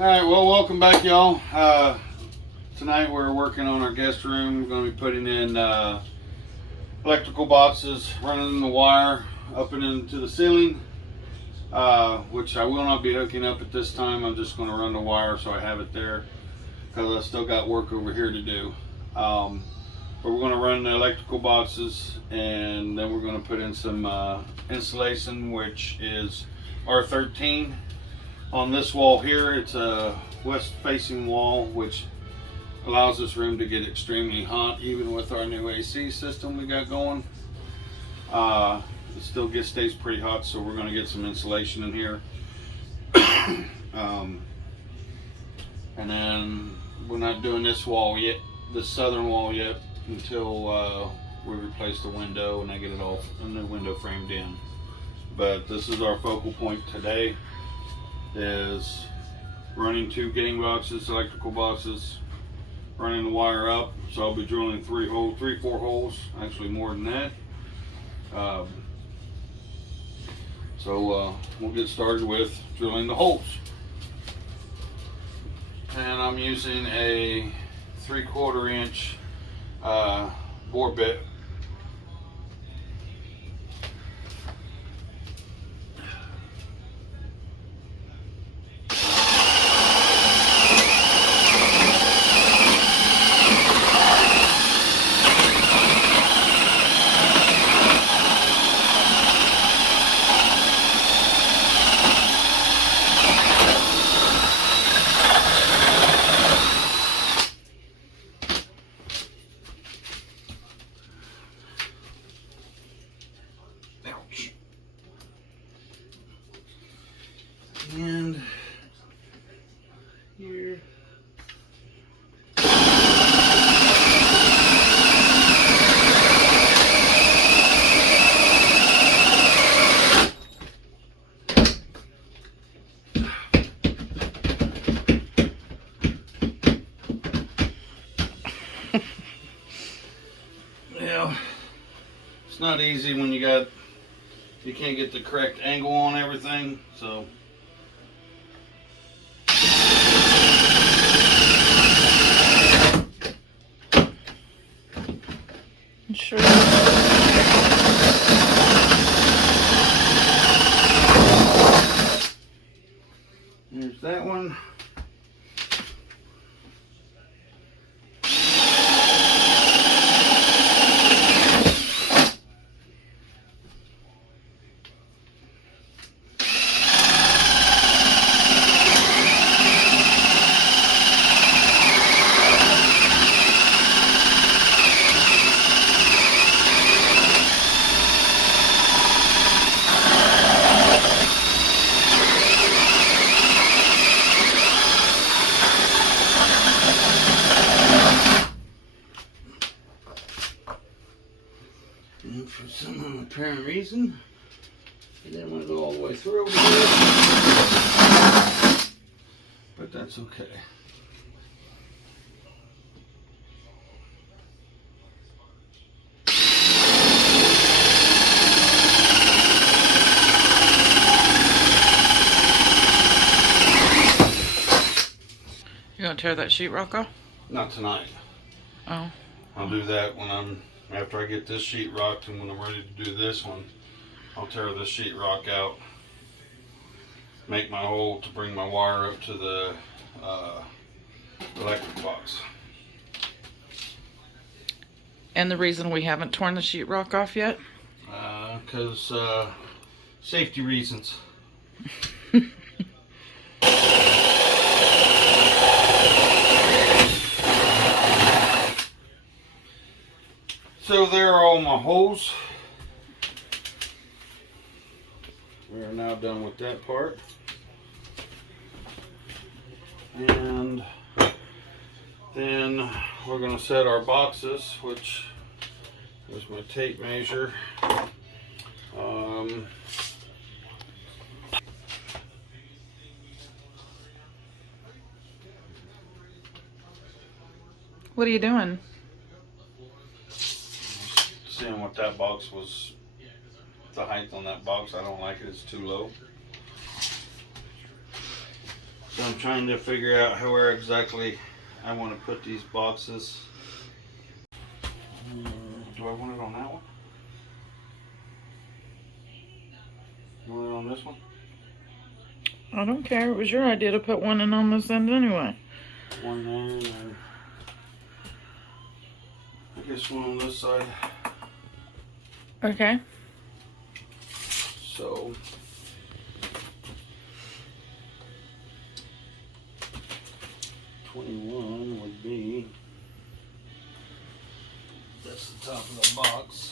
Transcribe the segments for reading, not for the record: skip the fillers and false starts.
Alright, well, welcome back, y'all. Tonight we're working on our guest room. We're going to be putting in electrical boxes, running the wire up and into the ceiling, which I will not be hooking up at this time. I'm just going to run the wire so I have it there because I still got work over here to do. But we're going to run the electrical boxes, and then we're going to put in some insulation, which is R13. On this wall here, it's a west facing wall, which allows this room to get extremely hot even with our new AC system we got going. It still stays pretty hot, so we're going to get some insulation in here. And then we're not doing this wall yet, this southern wall yet, until we replace the window and I get it all in the window framed in. But this is our focal point today, is running 2 getting boxes, electrical boxes, running the wire up. So I'll be drilling 4 holes, actually more than that. So we'll get started with drilling the holes. And I'm using a 3/4 inch bore bit. And here. Well, it's not easy when you can't get the correct angle on everything, so sure. There's that one. And for some apparent reason, I didn't want to go all the way through over here, but that's okay. You gonna tear that sheetrock off? Not tonight. Oh. I'll do that after I get this sheetrocked, and when I'm ready to do this one, I'll tear this sheetrock out, make my hole to bring my wire up to the electric box. And the reason we haven't torn the sheetrock off yet? Because safety reasons. So there are all my holes. We are now done with that part. And then we're going to set our boxes, which is my tape measure. What are you doing? Seeing what that box was, the height on that box. I don't like it, it's too low. So I'm trying to figure out where exactly I want to put these boxes. Do I want it on that one? You want it on this one? I don't care. It was your idea to put one in on this end anyway. One there and then I guess one on this side. Okay. So 21 would be, that's the top of the box.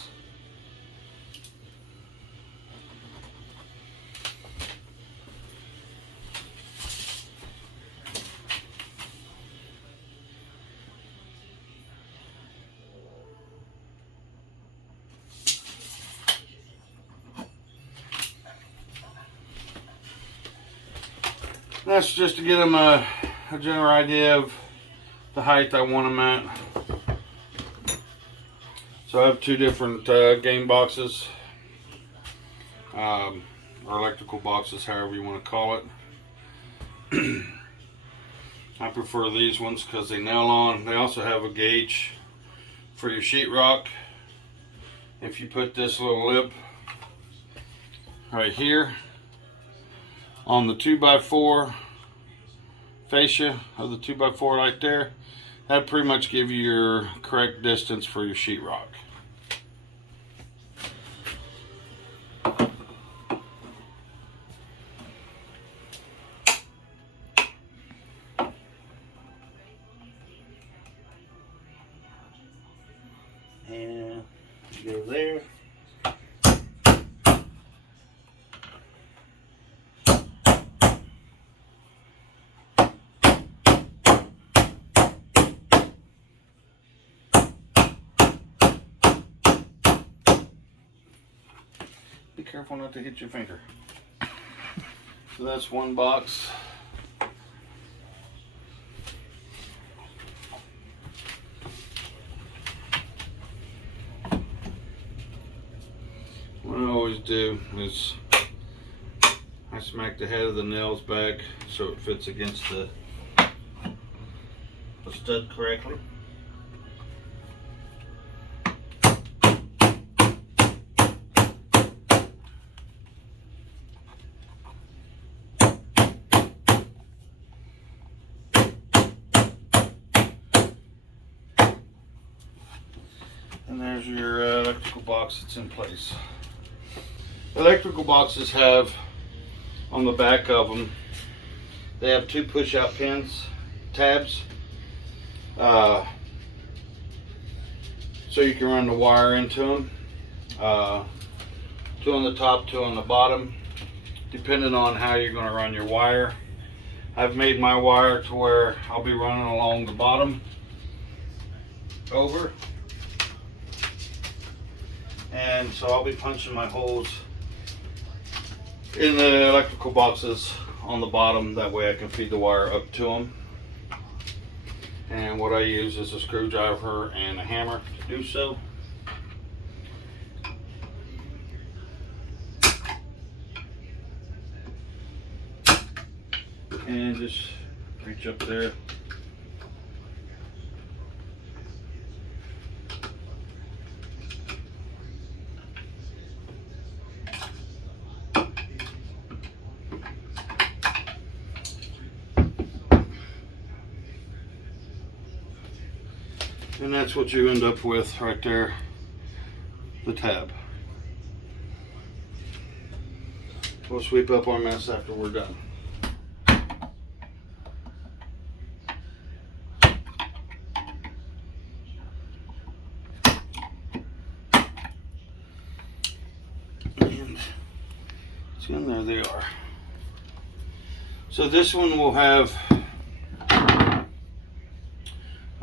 That's just to get them a general idea of the height I want them at. So I have two different game boxes, or electrical boxes, however you want to call it. I prefer these ones because they nail on. They also have a gauge for your sheetrock. If you put this little lip right here on the 2x4 fascia of the 2x4 right there, that pretty much give you your correct distance for your sheetrock. And go there. Be careful not to hit your finger. So that's one box. What I always do is I smack the head of the nails back so it fits against the stud correctly. And there's your electrical box that's in place. Electrical boxes have, on the back of them, they have two push-out pins, tabs, so you can run the wire into them. Two on the top, two on the bottom, depending on how you're going to run your wire. I've made my wire to where I'll be running along the bottom over. And so I'll be punching my holes in the electrical boxes on the bottom. That way I can feed the wire up to them. And what I use is a screwdriver and a hammer to do so. And just reach up there. And that's what you end up with right there, the tab. We'll sweep up our mess after we're done. And see, and there they are. So this one will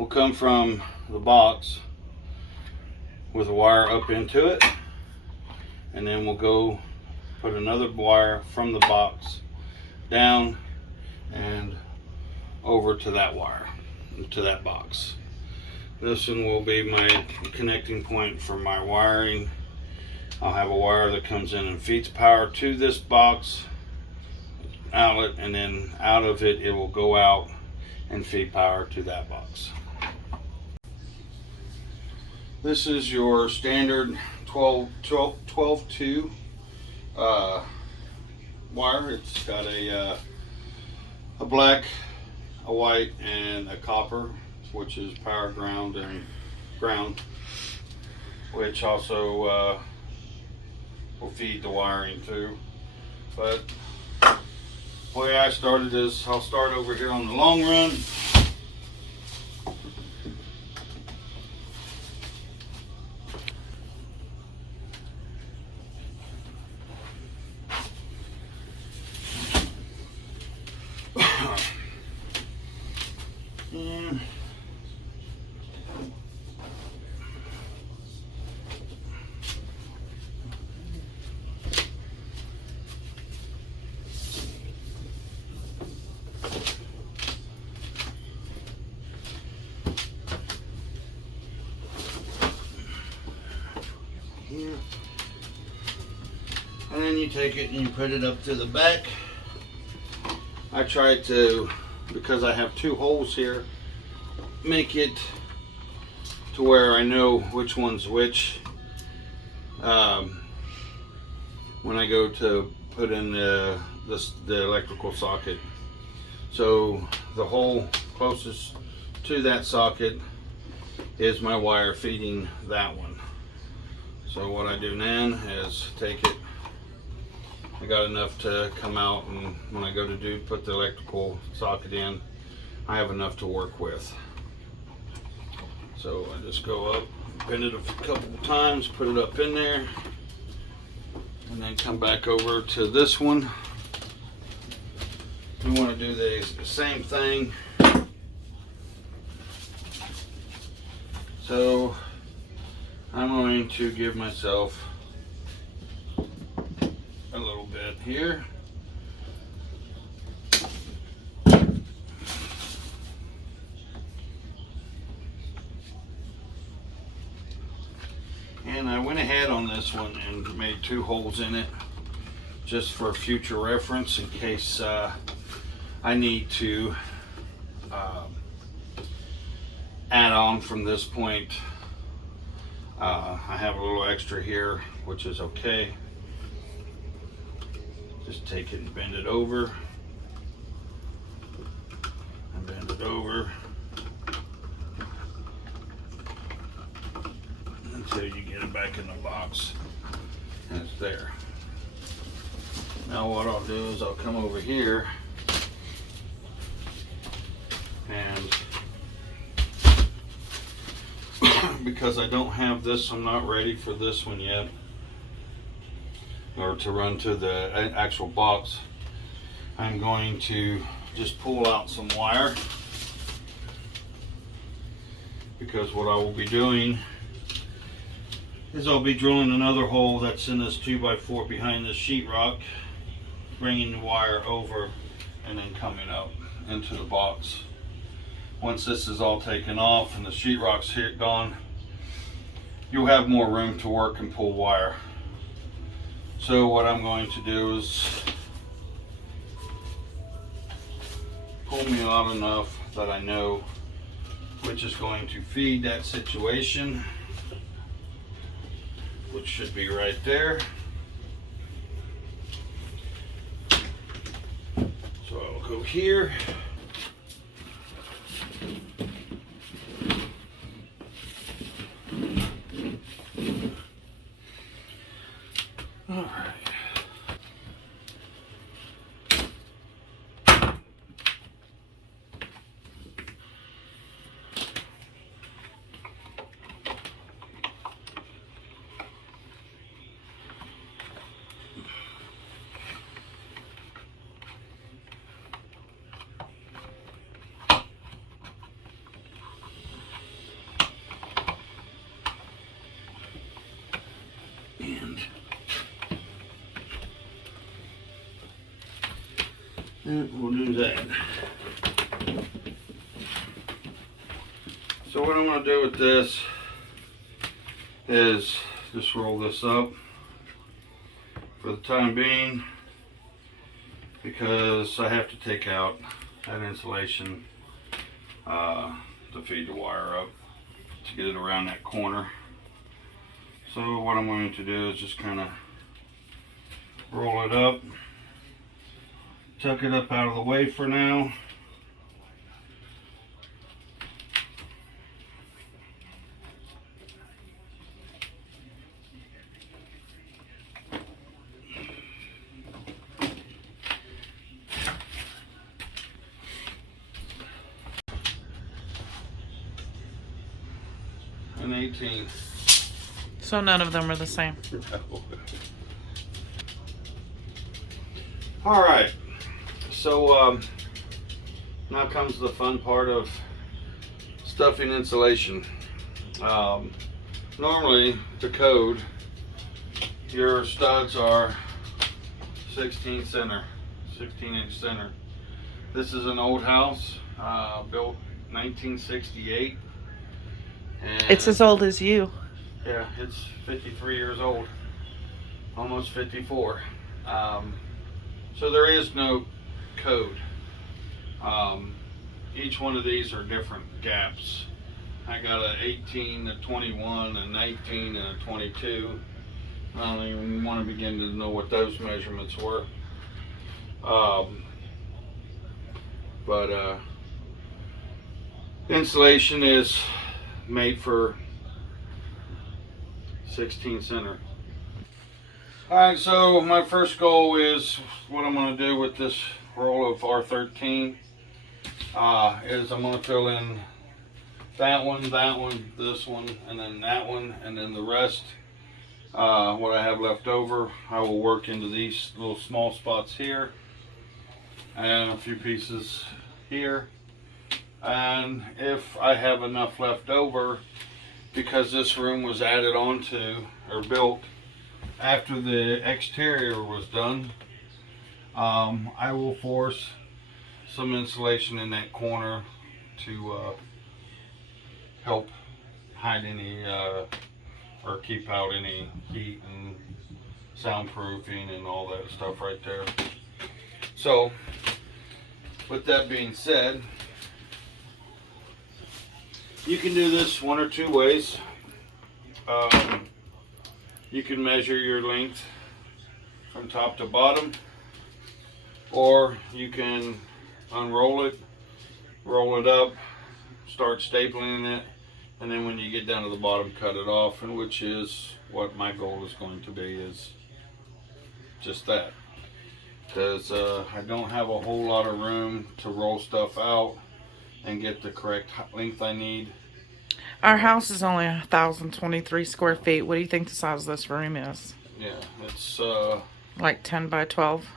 come from the box with a wire up into it, and then we'll go put another wire from the box down and over to that wire, to that box. This one will be my connecting point for my wiring. I'll have a wire that comes in and feeds power to this box, outlet, and then out of it, it will go out and feed power to that box. This is your standard 12-2 wire. It's got a black, a white, and a copper, which is power, ground, and ground, which also will feed the wiring too. But the way I started is, I'll start over here on the long run. Here. And then you take it and you put it up to the back. I tried to, because I have two holes here, make it to where I know which one's which when I go to put in the electrical socket. So the hole closest to that socket is my wire feeding that one. So what I do now is take it, I got enough to come out, and when I go to put the electrical socket in, I have enough to work with. So I just go up, bend it a couple of times, put it up in there, and then come back over to this one. You want to do the same thing. So I'm going to give myself a little bit here. And I went ahead on this one and made two holes in it just for future reference, in case I need to add on from this point. I have a little extra here, which is okay. Just take it and bend it over, and bend it over until you get it back in the box, and it's there. Now what I'll do is I'll come over here and because I don't have this, I'm not ready for this one yet, or to run to the actual box. I'm going to just pull out some wire, because what I will be doing is I'll be drilling another hole that's in this 2x4 behind this sheetrock, bringing the wire over and then coming up into the box. Once this is all taken off and the sheetrock's here gone, you'll have more room to work and pull wire. So what I'm going to do is pull me out enough that I know which is going to feed that situation, which should be right there. So I'll go here. All right. And we'll do that. So what I'm going to do with this is just roll this up for the time being, because I have to take out that insulation to feed the wire up to get it around that corner. So what I'm going to do is just kind of roll it up, tuck it up out of the way for now. An 18. So none of them are the same. No. All right, so now comes the fun part of stuffing insulation. Normally, the code, your studs are 16 inch center. This is an old house, built 1968. And It's as old as you. yeah, it's 53 years old, almost 54. So there is no code. Each one of these are different gaps. I got a 18, a 21, a 19, and a 22. I don't even want to begin to know what those measurements were. But insulation is made for 16 center. Alright, so my first goal is what I'm going to do with this roll of R13 is I'm going to fill in that one, this one, and then that one, and then the rest, what I have left over, I will work into these little small spots here and a few pieces here. And if I have enough left over, because this room was added onto or built after the exterior was done, I will force some insulation in that corner to help hide any or keep out any heat and soundproofing and all that stuff right there. So with that being said, you can do this one or two ways. You can measure your length from top to bottom, or you can unroll it, roll it up, start stapling it, and then when you get down to the bottom, cut it off, and which is what my goal is going to be, is just that. Because I don't have a whole lot of room to roll stuff out and get the correct length I need. Our house is only 1,023 square feet. What do you think the size of this room is? Yeah, it's like 10 by 12.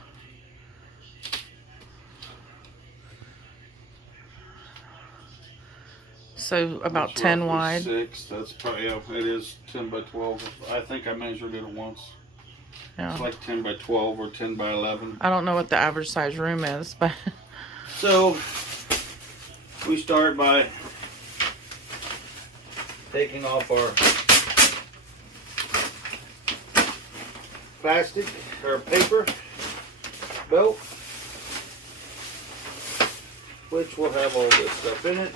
So about 10 wide. 6. That's probably, yeah, it is 10 by 12. I think I measured it once. Yeah. It's like 10 by 12 or 10 by 11. I don't know what the average size room is, but So we start by taking off our plastic or paper belt, which will have all this stuff in it.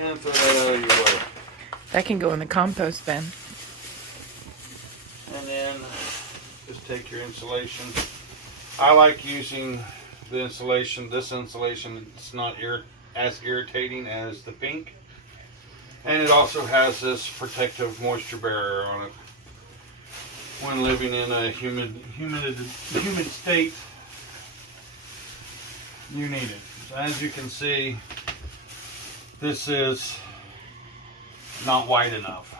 And throw that out of your way. that can go in the compost bin. And then just take your insulation. I like using the insulation. This insulation, it's not as irritating as the pink. And it also has this protective moisture barrier on it. When living in a humid state, you need it. So as you can see, this is not wide enough.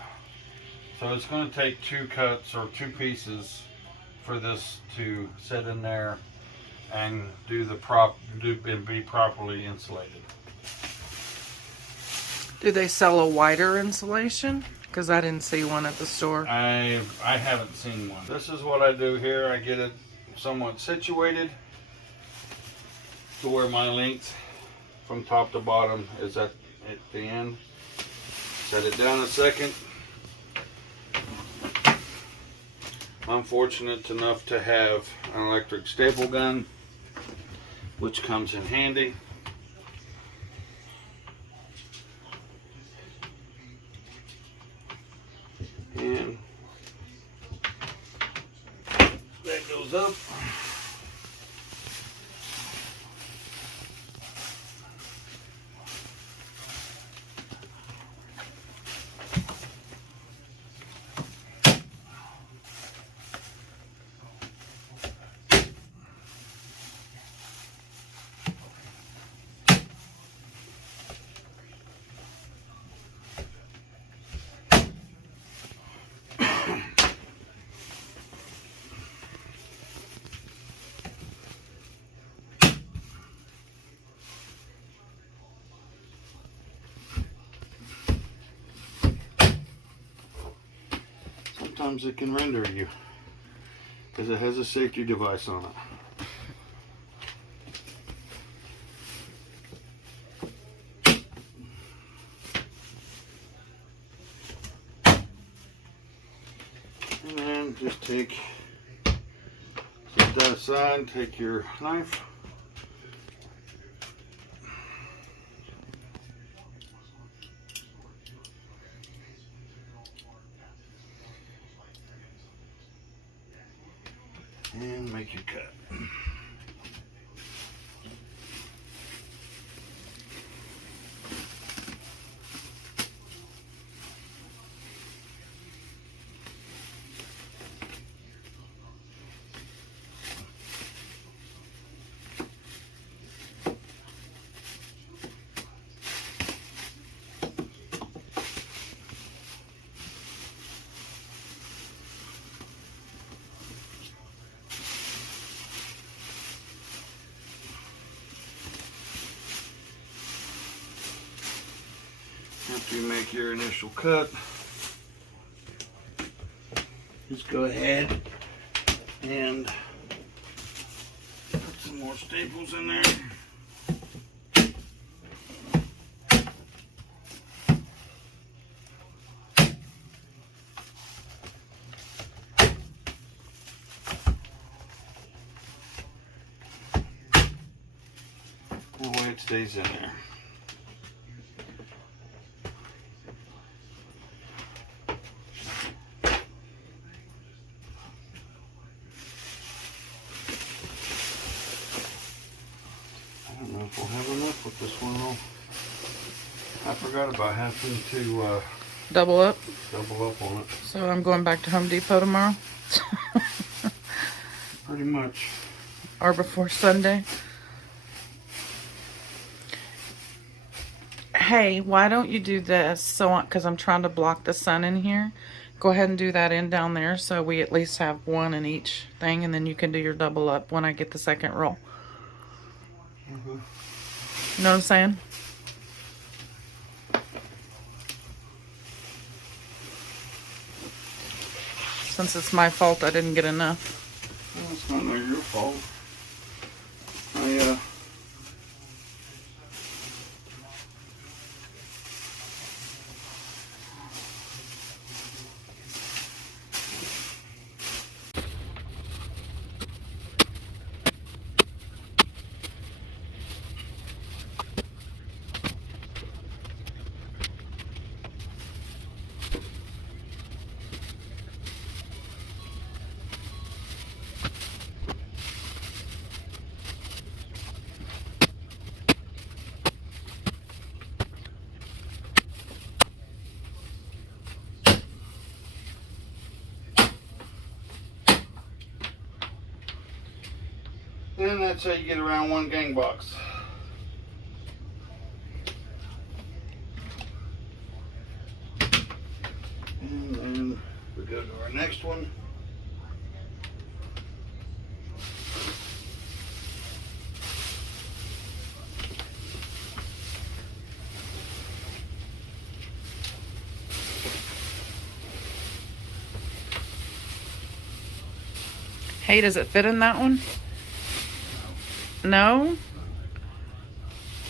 So it's going to take 2 cuts or 2 pieces for this to sit in there and be properly insulated. Do they sell a wider insulation? Because I didn't see one at the store. I haven't seen one. This is what I do here. I get it somewhat situated to where my length from top to bottom is at the end. Set it down a second. I'm fortunate enough to have an electric staple gun, which comes in handy. And that goes up. Sometimes it can render you because it has a safety device on it. And then just set that aside, take your knife. And make your cut. After you make your initial cut, just go ahead and put some more staples in there. That way it stays in there. I don't know if we'll have enough with this one though. I forgot about having to Double up. double up on it. So I'm going back to Home Depot tomorrow. Pretty much. Or before Sunday. Hey, why don't you do this? So, because I'm trying to block the sun in here. Go ahead and do that in down there so we at least have one in each thing, and then you can do your double up when I get the second roll. Mm-hmm. You know what I'm saying? Since it's my fault I didn't get enough. Well, it's not your fault. And that's how you get around one gang box. And then we go to our next one. Hey, does it fit in that one? No?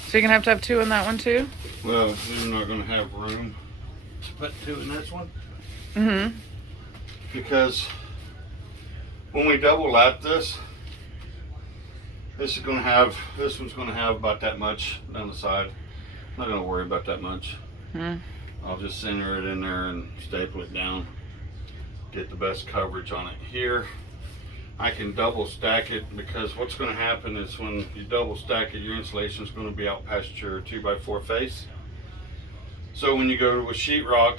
So you're going to have two in that one too? Well, you're not going to have room to put two in this one. Mm-hmm. Because when we double lap this, this one's gonna have about that much down the side. I'm not gonna worry about that much. I'll just center it in there and staple it down. Get the best coverage on it. Here, I can double stack it, because what's gonna happen is when you double stack it, your insulation is gonna be out past your 2x4 face. So when you go with sheetrock,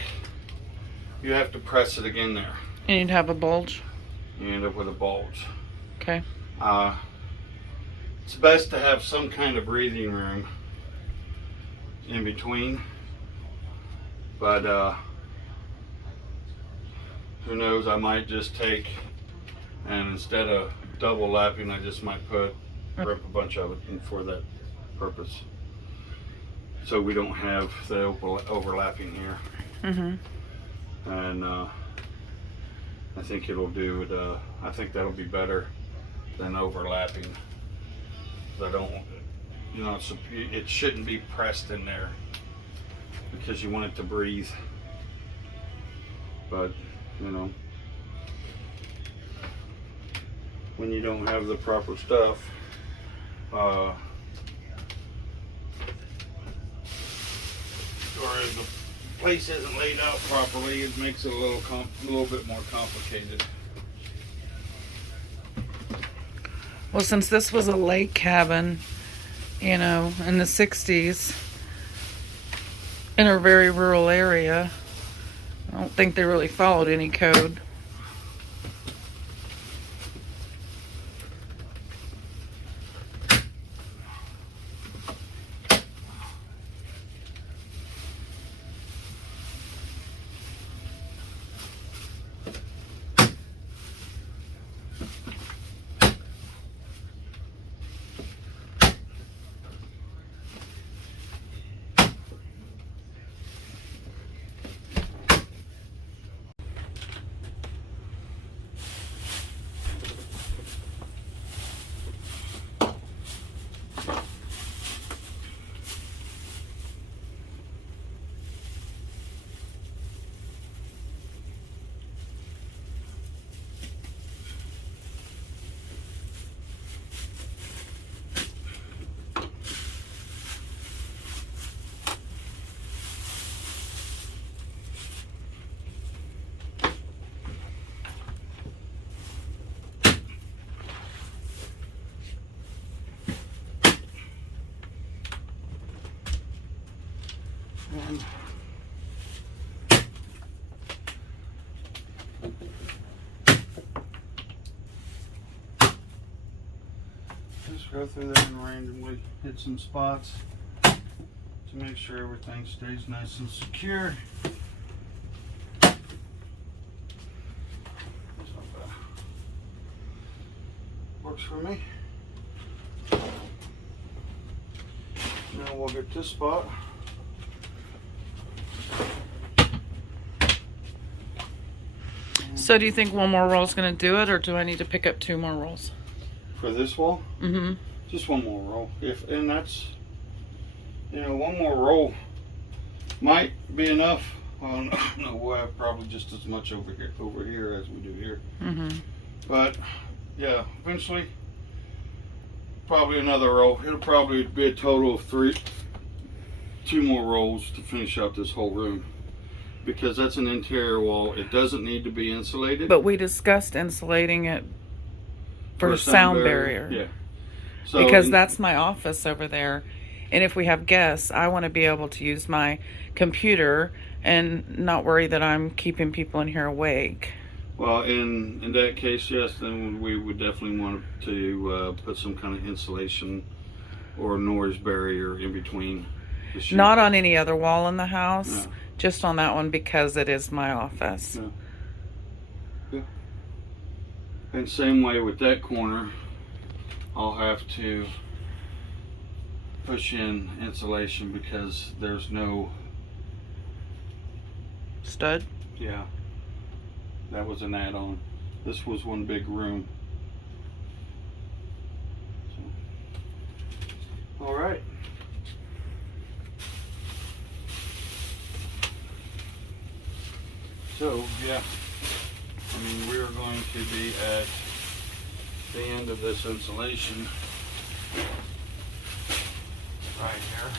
you have to press it again there. And you'd have a bulge? You end up with a bulge. Okay. It's best to have some kind of breathing room in between, but who knows, I might just take, and instead of double lapping, I just might rip a bunch of it in for that purpose, so we don't have the overlapping here. And I think it'll do it. I think that'll be better than overlapping. I don't, you know, it shouldn't be pressed in there because you want it to breathe. But you know, when you don't have the proper stuff, or if the place isn't laid out properly, it makes it a little bit more complicated. Well, since this was a lake cabin, you know, in the 60s, in a very rural area, I don't think they really followed any code. And just go through there and randomly hit some spots to make sure everything stays nice and secure. Works for me. Now we'll get this spot. So do you think one more roll is going to do it, or do I need to pick up 2 more rolls? For this wall? Mm-hmm. Just one more roll. And that's, you know, one more roll might be enough. Well, no, we'll have probably just as much over here as we do here. Mm-hmm. But yeah, eventually, probably another roll. It'll probably be a total of 2 more rolls to finish out this whole room, because that's an interior wall. It doesn't need to be insulated. But we discussed insulating it for sound barrier. Yeah. So because that's my office over there. And if we have guests, I want to be able to use my computer and not worry that I'm keeping people in here awake. Well, in that case, yes, then we would definitely want to put some kind of insulation or noise barrier in between the sheet. Not on any other wall in the house. No. Just on that one, because it is my office. Yeah. Yeah. And same way with that corner, I'll have to push in insulation because there's no Stud? Yeah, that was an add-on. This was one big room. So, all right. So yeah, I mean, we're going to be at the end of this insulation right here.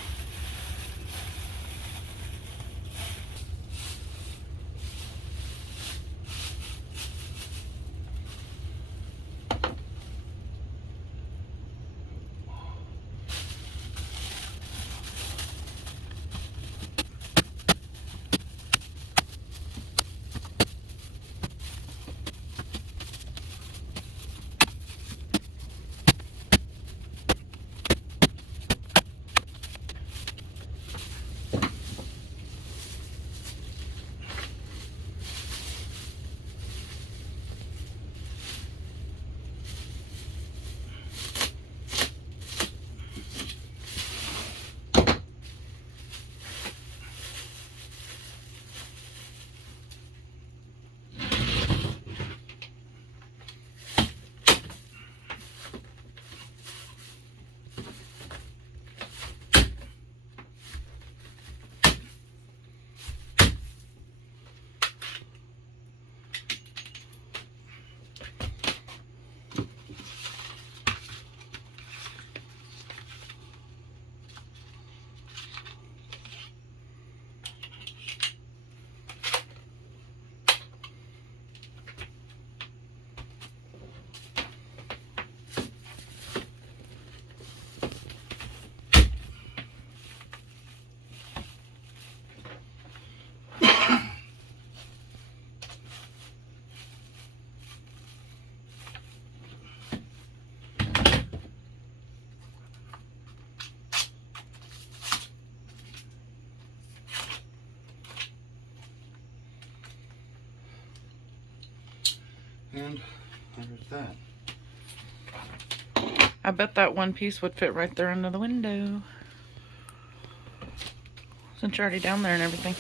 And there's that. I bet that one piece would fit right there under the window. Since you're already down there and everything.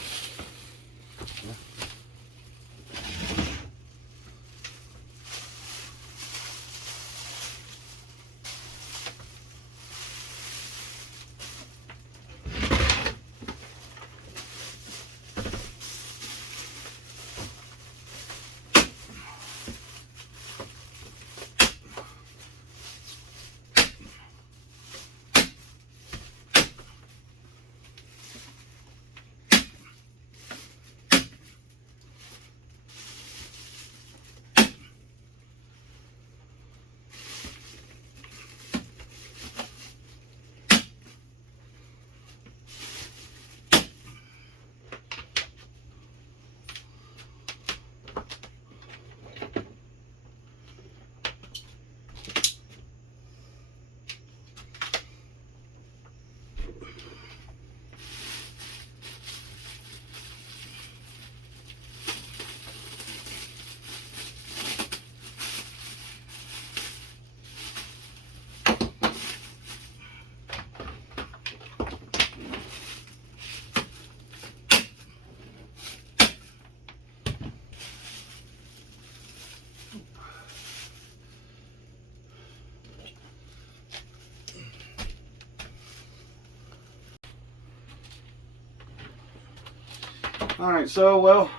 Alright, so, well,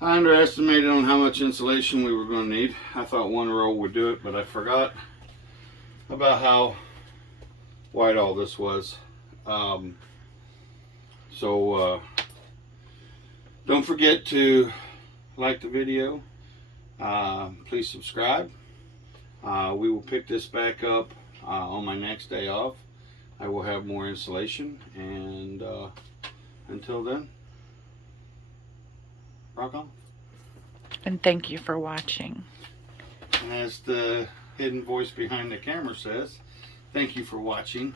I underestimated on how much insulation we were going to need. I thought one row would do it, but I forgot about how wide all this was. Don't forget to like the video. Please subscribe. We will pick this back up on my next day off. I will have more insulation, and until then, rock on. And thank you for watching. And as the hidden voice behind the camera says, thank you for watching.